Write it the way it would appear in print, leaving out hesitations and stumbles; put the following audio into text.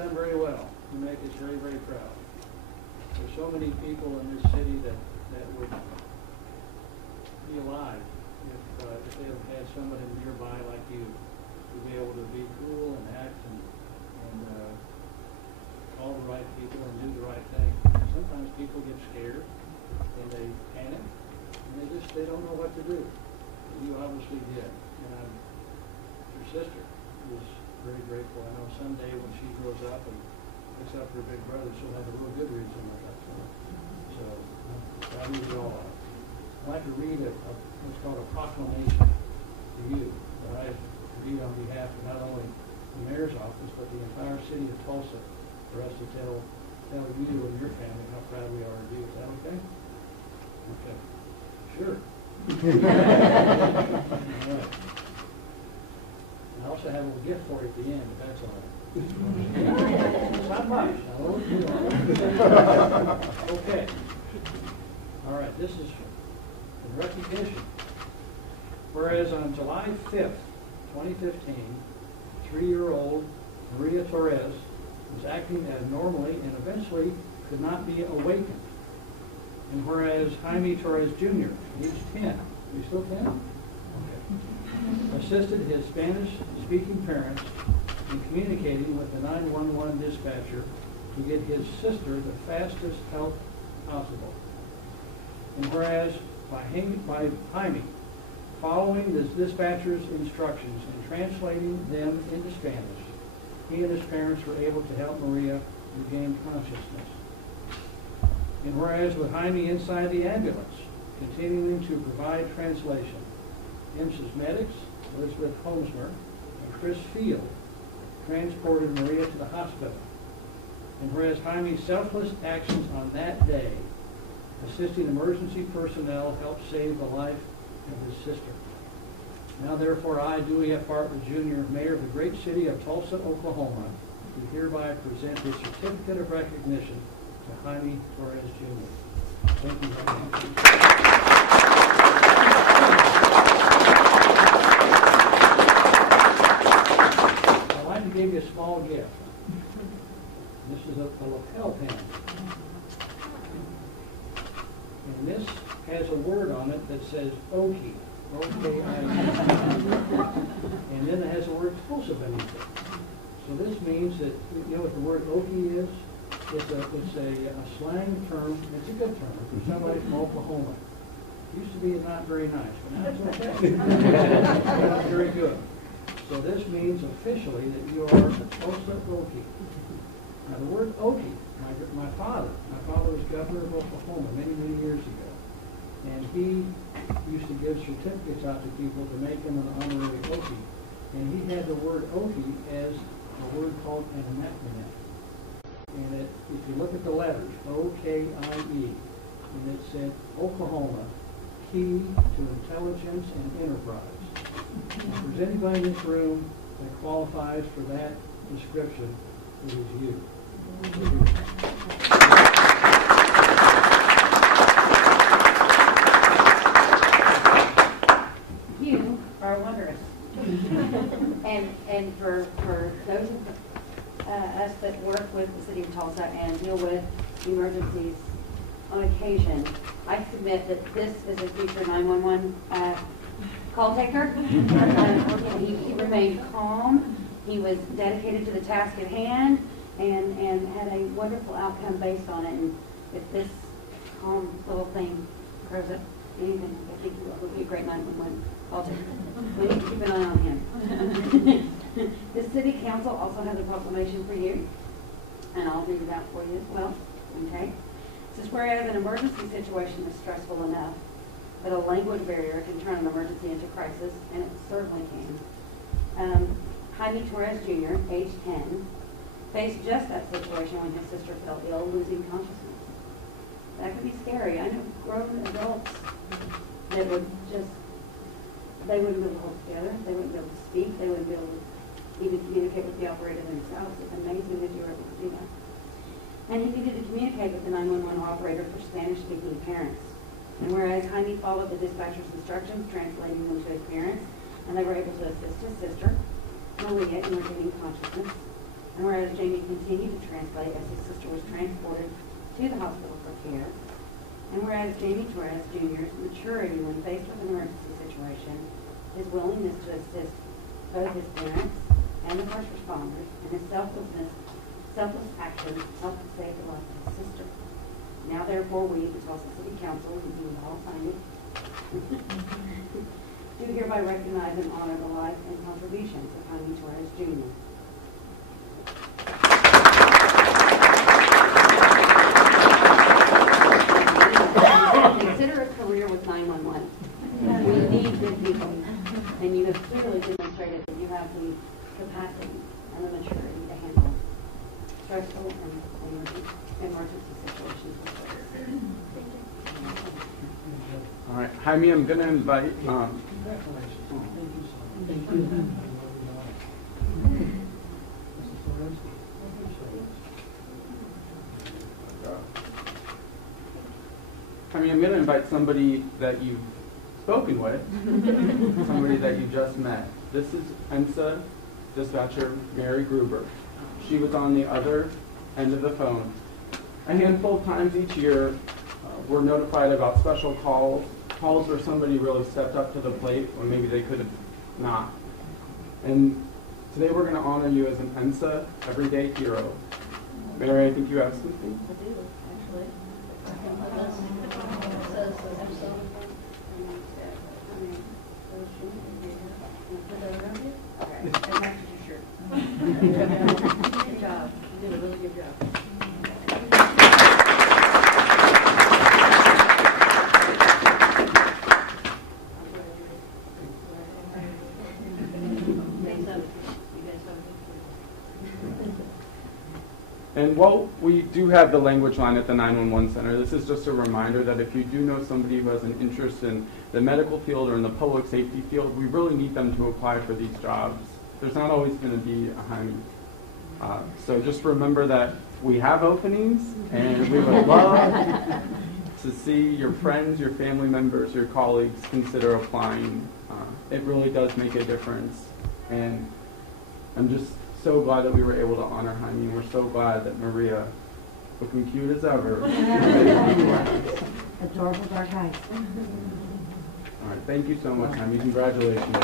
done very well. You make us very, very proud. There's so many people in this city that would be alive if they had had somebody nearby like you to be able to be cool and act and call the right people and do the right thing. Sometimes people get scared and they panic and they don't know what to do. You obviously did. And your sister is very grateful. I know someday when she grows up and picks up her big brother, she'll have a real good reason like that. So I read it all out. I'd like to read what's called a proclamation to you that I read on behalf of not only the mayor's office but the entire city of Tulsa for us to tell you and your family how proud we are of you. Is that okay? Okay. Sure. All right. I also have a little gift for you at the end, if that's all right. It's not much. Okay. All right, this is in recognition. Whereas on July 5th, 2015, 3-year-old Maria Torres was acting abnormally and eventually could not be awakened. And whereas Jaime Torres Jr., age 10, are you still 10? Okay. Assisted his Spanish-speaking parents in communicating with the 911 dispatcher to get his sister the fastest help possible. And whereas by Jaime following the dispatcher's instructions and translating them into Spanish, he and his parents were able to help Maria regain consciousness. And whereas with Jaime inside the ambulance, continuing to provide translation, EMSA's medics, Elizabeth Holmesmer and Chris Field, transported Maria to the hospital. And whereas Jaime's selfless actions on that day, assisting emergency personnel, helped save the life of his sister. Now therefore I, Dewey F. Bartlett Jr., Mayor of the great city of Tulsa, Oklahoma, do hereby present this certificate of recognition to Jaime Torres Jr. Thank you very much. I'd like to give you a small gift. This is a lapel pin. And this has a word on it that says Okie. O-K-I-E. And then it has the word Tulsa beneath it. So this means that, you know what the word Okie is? It's a slang term. It's a good term for somebody from Oklahoma. It used to be not very nice, but now it's okay. It's very good. So this means officially that you are a Tulsa Okie. Now the word Okie, my father was governor of Oklahoma many, many years ago. And he used to give certificates out to people to make them an honorary Okie. And he had the word Okie as a word called an acronym. And if you look at the letters, O-K-I-E, and it said Oklahoma, key to intelligence and enterprise. If there's anybody in this room that qualifies for that description, it is you. You are wondrous. and for those of us that work with the city of Tulsa and deal with emergencies on occasion, I submit that this is a future 911 call taker. He remained calm. He was dedicated to the task at hand and had a wonderful outcome based on it. And if this calm little thing grows up anything, I think he will be a great 911 call taker. We need to keep an eye on him. The city council also has a proclamation for you, and I'll read it out for you as well. Okay? It says, whereas an emergency situation is stressful enough that a language barrier can turn an emergency into crisis, and it certainly can. Jaime Torres Jr., age 10, faced just that situation when his sister fell ill, losing consciousness. That could be scary. I know grown adults that would they wouldn't be able to hold together. They wouldn't be able to speak. They wouldn't be able to even communicate with the operator themselves. It's amazing that you were able to do that. And he needed to communicate with the 911 operator for Spanish-speaking parents. And whereas Jaime followed the dispatcher's instructions, translating them to his parents, and they were able to assist his sister, Maria, in regaining consciousness. And whereas Jamie continued to translate as his sister was transported to the hospital for care. And whereas Jamie Torres Jr.'s maturity when faced with an emergency situation, his willingness to assist both his parents and the first responders, and his selfless actions helped to save the life of his sister. Now therefore we, the Tulsa City Council, and you all sign it, do hereby recognize and honor the life and contributions of Jaime Torres Jr. Consider a career with 911. We need good people, and you have clearly demonstrated that you have the capacity and the maturity to handle stressful and emergency situations. All right, Jaime, I'm going to invite. Jaime, I'm going to invite somebody that you've spoken with, somebody that you just met. This is EMSA dispatcher Mary Gruber. She was on the other end of the phone. A handful of times each year, we're notified about special calls where somebody really stepped up to the plate when maybe they could have not. And today we're going to honor you as an EMSA Everyday Hero. Mary, I think you have something? I do, actually. It says EMSA. Okay, that's your shirt. Good job. You did a really good job. And while we do have the language line at the 911 center, this is just a reminder that if you do know somebody who has an interest in the medical field or in the public safety field, we really need them to apply for these jobs. There's not always going to be a Jaime. So just remember that we have openings, and we would love to see your friends, your family members, your colleagues consider applying. It really does make a difference. And I'm just so glad that we were able to honor Jaime. We're so glad that Maria, looking cute as ever. Adorable dark eyes. All right, thank you so much, Jaime. Congratulations.